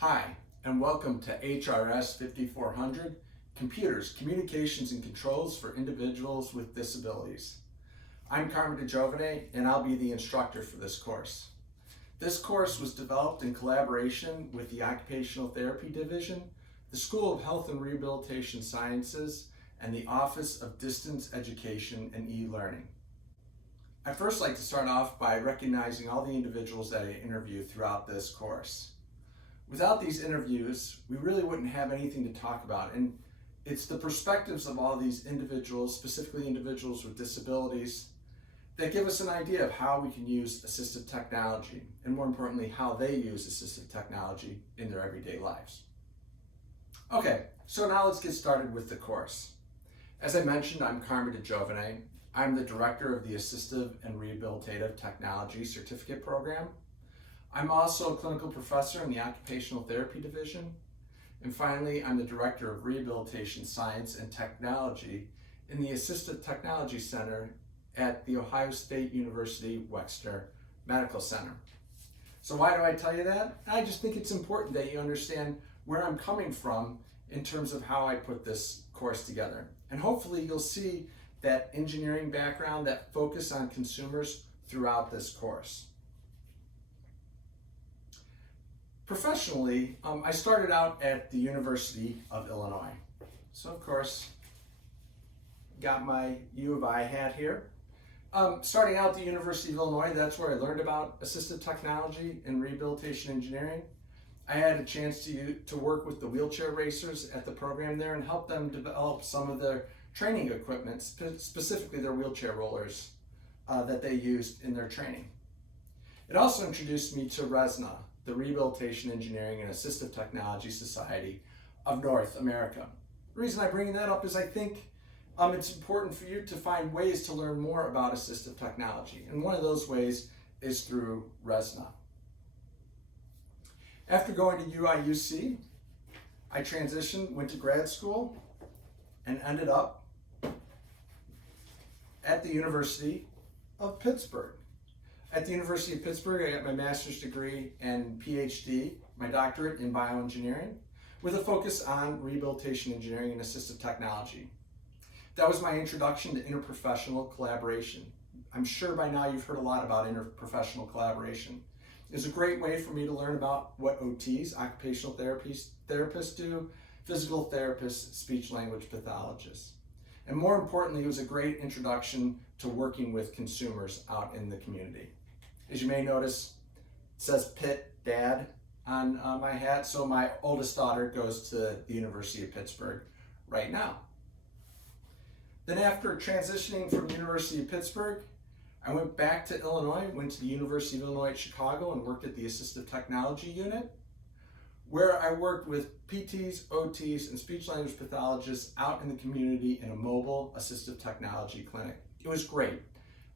Hi, and welcome to HRS 5400, Computers, Communications and Controls for Individuals with Disabilities. I'm Carmen DiGiovine, and I'll be the instructor for this course. This course was developed in collaboration with the Occupational Therapy Division, the School of Health and Rehabilitation Sciences, and the Office of Distance Education and E-Learning. I'd first like to start off by recognizing all the individuals that I interviewed throughout this course. Without these interviews, we really wouldn't have anything to talk about, and it's the perspectives of all these individuals, specifically individuals with disabilities, that give us an idea of how we can use assistive technology, and more importantly, how they use assistive technology in their everyday lives. Okay, so now let's get started with the course. As I mentioned, I'm Carmen DiGiovine. I'm the director of the Assistive and Rehabilitative Technology Certificate Program. I'm also a clinical professor in the Occupational Therapy Division. And finally, I'm the Director of Rehabilitation Science and Technology in the Assistive Technology Center at the Ohio State University Wexner Medical Center. So why do I tell you that? I just think it's important that you understand where I'm coming from in terms of how I put this course together. And hopefully you'll see that engineering background, that focus on consumers throughout this course. Professionally, I started out at the University of Illinois. So of course, got my U of I hat here. Starting out at the University of Illinois, that's where I learned about assistive technology and rehabilitation engineering. I had a chance to work with the wheelchair racers at the program there and help them develop some of their training equipment, specifically their wheelchair rollers that they used in their training. It also introduced me to RESNA, the Rehabilitation Engineering and Assistive Technology Society of North America. The reason I'm bringing that up is I think it's important for you to find ways to learn more about assistive technology, and one of those ways is through RESNA. After going to UIUC, I transitioned, went to grad school, and ended up at the University of Pittsburgh. At the University of Pittsburgh, I got my master's degree and PhD, my doctorate in bioengineering, with a focus on rehabilitation engineering and assistive technology. That was my introduction to interprofessional collaboration. I'm sure by now you've heard a lot about interprofessional collaboration. It's a great way for me to learn about what OTs, occupational therapists do, physical therapists, speech-language pathologists. And more importantly, it was a great introduction to working with consumers out in the community. As you may notice, it says Pitt Dad on my hat, so my oldest daughter goes to the University of Pittsburgh right now. Then after transitioning from the University of Pittsburgh, I went back to Illinois, went to the University of Illinois at Chicago and worked at the Assistive Technology Unit, where I worked with PTs, OTs, and speech-language pathologists out in the community in a mobile assistive technology clinic. It was great.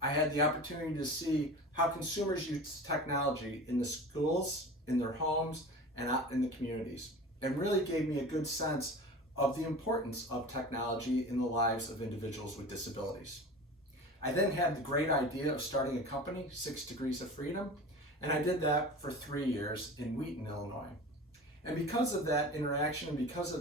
I had the opportunity to see how consumers use technology in the schools, in their homes, and out in the communities, and really gave me a good sense of the importance of technology in the lives of individuals with disabilities. I then had the great idea of starting a company, 6 Degrees of Freedom, and I did that for 3 years in Wheaton, Illinois. And because of that interaction, and because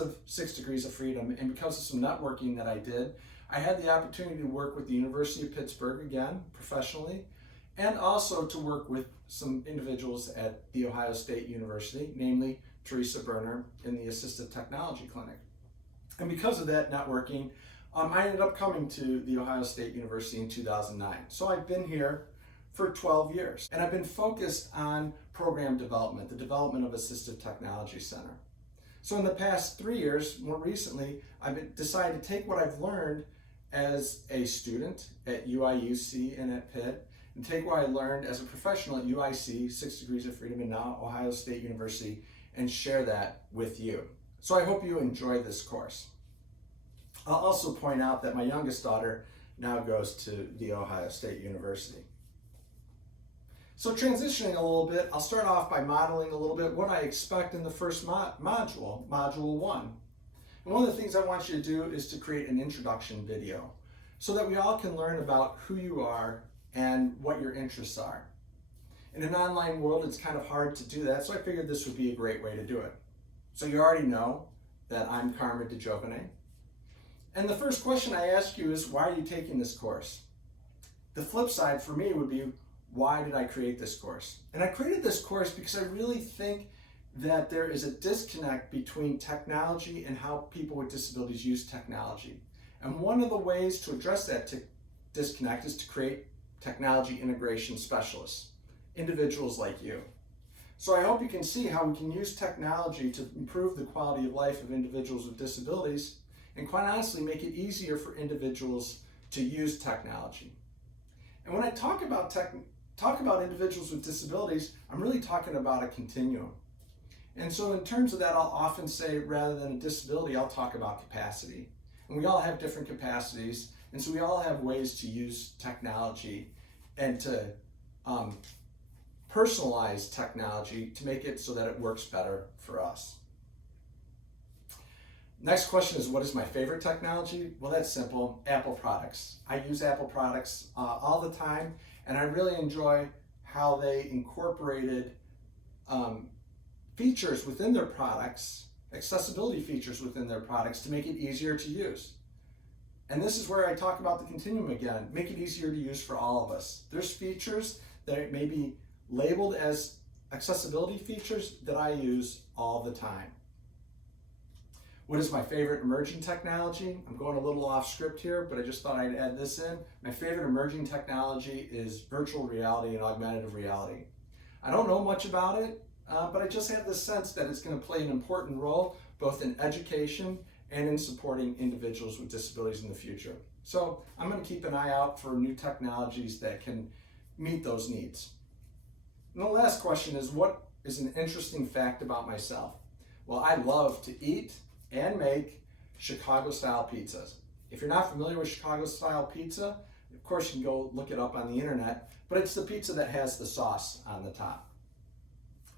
of 6 Degrees of Freedom, and because of some networking that I did, I had the opportunity to work with the University of Pittsburgh again, professionally, and also to work with some individuals at the Ohio State University, namely Teresa Berner in the Assistive Technology Clinic. And because of that networking, I ended up coming to the Ohio State University in 2009. So I've been here for 12 years, and I've been focused on program development, the development of Assistive Technology Center. So in the past 3 years, more recently, I've decided to take what I've learned as a student at UIUC and at Pitt, and take what I learned as a professional at UIC, 6 Degrees of Freedom, and now Ohio State University, and share that with you. So I hope you enjoy this course. I'll also point out that my youngest daughter now goes to the Ohio State University. So transitioning a little bit, I'll start off by modeling a little bit what I expect in the first module, Module 1. And one of the things I want you to do is to create an introduction video so that we all can learn about who you are and what your interests are. In an online world, it's kind of hard to do that, so I figured this would be a great way to do it. So you already know that I'm Carmen DiGiovine. And the first question I ask you is, why are you taking this course? The flip side for me would be, why did I create this course? And I created this course because I really think that there is a disconnect between technology and how people with disabilities use technology. And one of the ways to address that disconnect is to create technology integration specialists, individuals like you. So I hope you can see how we can use technology to improve the quality of life of individuals with disabilities, and quite honestly, make it easier for individuals to use technology. And when I talk about individuals with disabilities, I'm really talking about a continuum. And so in terms of that, I'll often say, rather than a disability, I'll talk about capacity. And we all have different capacities, and so we all have ways to use technology and to personalize technology to make it so that it works better for us. Next question is, what is my favorite technology? Well, that's simple, Apple products. I use Apple products all the time, and I really enjoy how they incorporated features within their products, accessibility features within their products, to make it easier to use. And this is where I talk about the continuum again, make it easier to use for all of us. There's features that may be labeled as accessibility features that I use all the time. What is my favorite emerging technology? I'm going a little off script here, but I just thought I'd add this in. My favorite emerging technology is virtual reality and augmentative reality. I don't know much about it, but I just have this sense that it's going to play an important role both in education and in supporting individuals with disabilities in the future. So I'm going to keep an eye out for new technologies that can meet those needs. And the last question is, what is an interesting fact about myself? Well, I love to eat and make Chicago-style pizzas. If you're not familiar with Chicago-style pizza, of course you can go look it up on the internet, but it's the pizza that has the sauce on the top.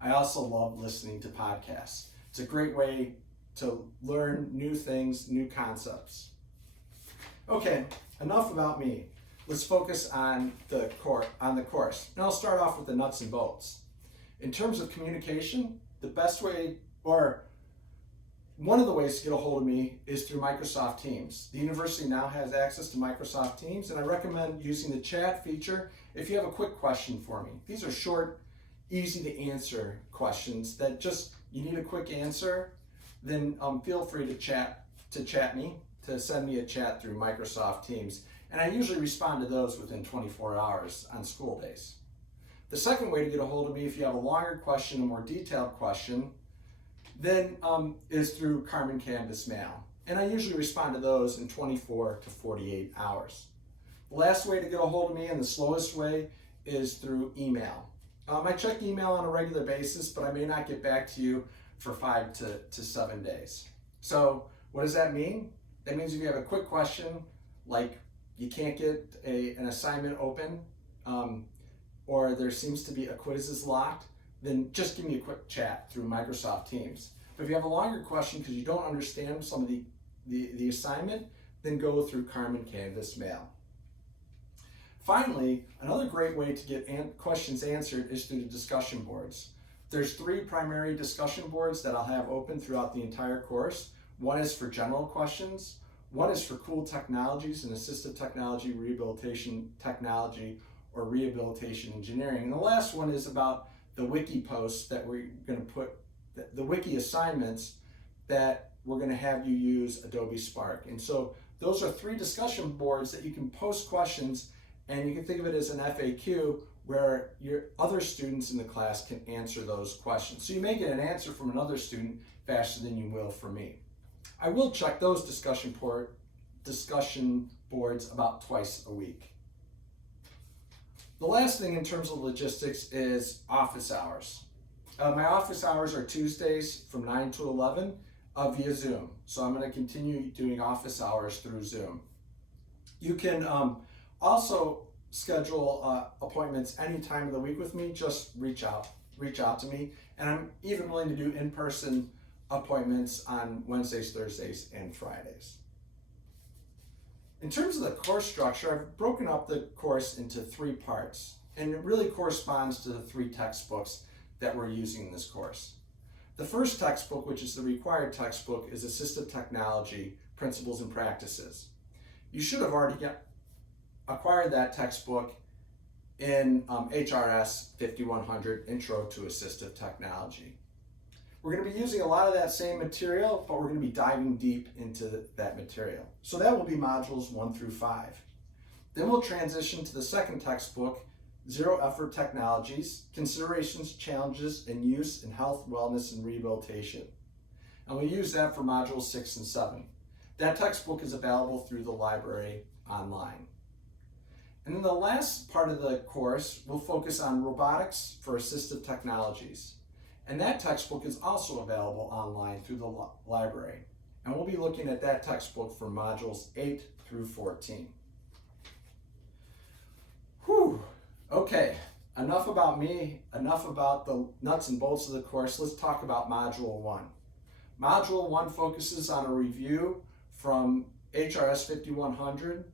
I also love listening to podcasts. It's a great way to learn new things, new concepts. Okay, enough about me. Let's focus on the course. And I'll start off with the nuts and bolts. In terms of communication, the best way, or one of the ways to get a hold of me, is through Microsoft Teams. The university now has access to Microsoft Teams, and I recommend using the chat feature if you have a quick question for me. These are short, easy to answer questions that just, you need a quick answer, then feel free to chat me, to send me a chat through Microsoft Teams. And I usually respond to those within 24 hours on school days. The second way to get a hold of me, if you have a longer question, a more detailed question, then is through Carmen Canvas Mail. And I usually respond to those in 24 to 48 hours. The last way to get a hold of me, and the slowest way, is through email. I check email on a regular basis, but I may not get back to you for 5 to 7 days. So what does that mean? That means if you have a quick question, like you can't get an assignment open, or there seems to be a quiz is locked, then just give me a quick chat through Microsoft Teams. But if you have a longer question because you don't understand some of the assignment, then go through Carmen Canvas Mail. Finally, another great way to get questions answered is through the discussion boards. There's 3 primary discussion boards that I'll have open throughout the entire course. One is for general questions, one is for cool technologies and assistive technology, rehabilitation technology, or rehabilitation engineering. And the last one is about the wiki posts that we're going to put, the wiki assignments that we're going to have you use Adobe Spark. And so those are 3 discussion boards that you can post questions, and you can think of it as an FAQ where your other students in the class can answer those questions. So you may get an answer from another student faster than you will from me. I will check those discussion boards about twice a week. The last thing in terms of logistics is office hours. My office hours are Tuesdays from 9 to 11 via Zoom. So I'm going to continue doing office hours through Zoom. You can also schedule appointments any time of the week with me. Just reach out to me. And I'm even willing to do in-person appointments on Wednesdays, Thursdays, and Fridays. In terms of the course structure, I've broken up the course into 3 parts. and it really corresponds to the 3 textbooks that we're using in this course. The first textbook, which is the required textbook, is Assistive Technology, Principles and Practices. You should have already acquired that textbook in HRS 5100, Intro to Assistive Technology. We're going to be using a lot of that same material, but we're going to be diving deep into that material. So that will be modules 1 through 5. Then we'll transition to the second textbook, Zero Effort Technologies, Considerations, Challenges, and Use in Health, Wellness, and Rehabilitation. And we use that for modules 6 and 7. That textbook is available through the library online. And then the last part of the course will focus on robotics for assistive technologies. And that textbook is also available online through the library. And we'll be looking at that textbook for modules 8 through 14. Whew. Okay, enough about me, enough about the nuts and bolts of the course. Let's talk about Module 1. Module 1 focuses on a review from HRS 5100,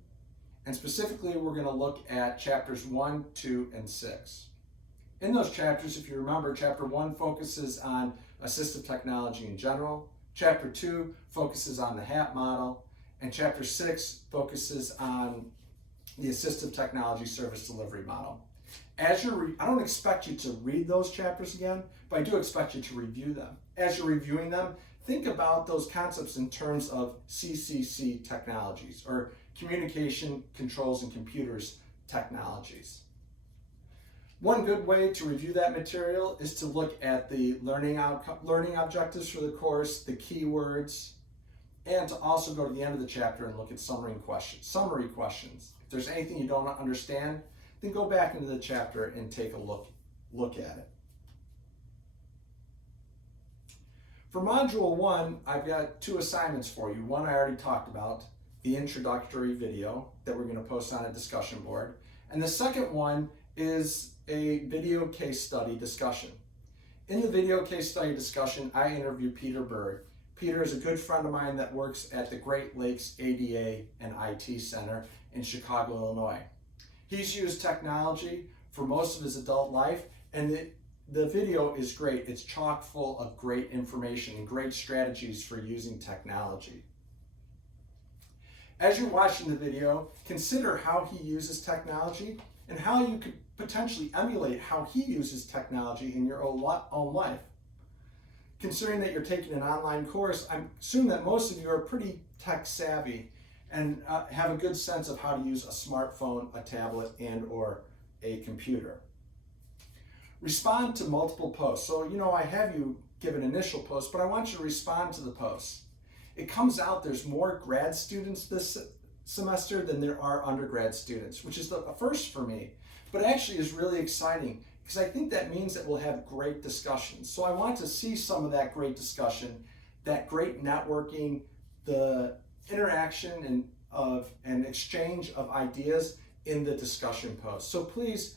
and specifically we're going to look at chapters 1, 2, and 6. In those chapters, if you remember, chapter 1 focuses on assistive technology in general, chapter 2 focuses on the HAP model, and chapter 6 focuses on the assistive technology service delivery model. I don't expect you to read those chapters again, but I do expect you to review them. As you're reviewing them, think about those concepts in terms of CCC technologies, or communication, controls, and computers technologies. One good way to review that material is to look at the learning objectives for the course, the keywords, and to also go to the end of the chapter and look at summary questions. If there's anything you don't understand, then go back into the chapter and take a look at it. For Module 1, I've got 2 assignments for you. One I already talked about, the introductory video that we're going to post on a discussion board. And the second one is a video case study discussion. In the video case study discussion, I interview Peter Bird. Peter is a good friend of mine that works at the Great Lakes ADA and IT Center in Chicago, Illinois. He's used technology for most of his adult life, and the video is great. It's chock full of great information and great strategies for using technology. As you're watching the video, consider how he uses technology and how you could potentially emulate how he uses technology in your own life. Considering that you're taking an online course, I assume that most of you are pretty tech savvy and have a good sense of how to use a smartphone, a tablet, and or a computer. Respond to multiple posts. So, I have you give an initial post, but I want you to respond to the posts. It comes out there's more grad students this semester than there are undergrad students, which is a first for me, but actually is really exciting because I think that means that we'll have great discussions. So I want to see some of that great discussion, that great networking, the interaction and exchange of ideas in the discussion post. So please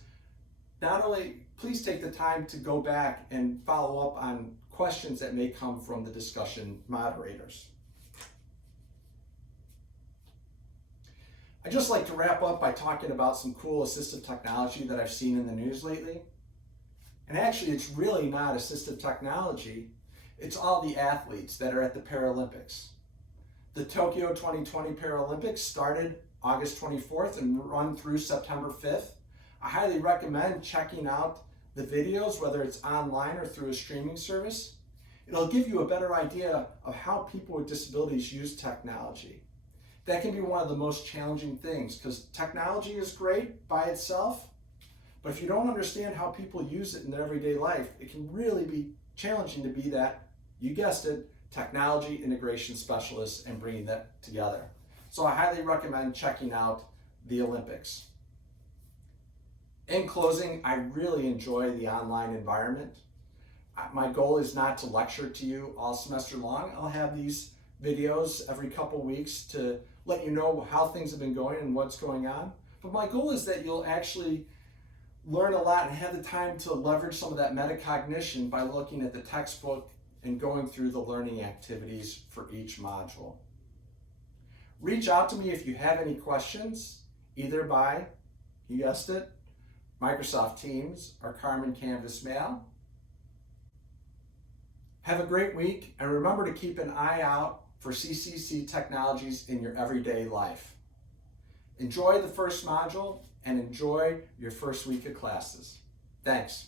take the time to go back and follow up on questions that may come from the discussion moderators. I'd just like to wrap up by talking about some cool assistive technology that I've seen in the news lately. And actually, it's really not assistive technology. It's all the athletes that are at the Paralympics. The Tokyo 2020 Paralympics started August 24th and run through September 5th. I highly recommend checking out the videos, whether it's online or through a streaming service. It'll give you a better idea of how people with disabilities use technology. That can be one of the most challenging things because technology is great by itself, but if you don't understand how people use it in their everyday life, it can really be challenging to be that, you guessed it, technology integration specialist and bringing that together. So I highly recommend checking out the Olympics. In closing, I really enjoy the online environment. My goal is not to lecture to you all semester long. I'll have these videos every couple weeks to let you know how things have been going and what's going on. But my goal is that you'll actually learn a lot and have the time to leverage some of that metacognition by looking at the textbook and going through the learning activities for each module. Reach out to me if you have any questions, either by, you guessed it, Microsoft Teams or Carmen Canvas Mail. Have a great week, and remember to keep an eye out for CCC technologies in your everyday life. Enjoy the first module and enjoy your first week of classes. Thanks.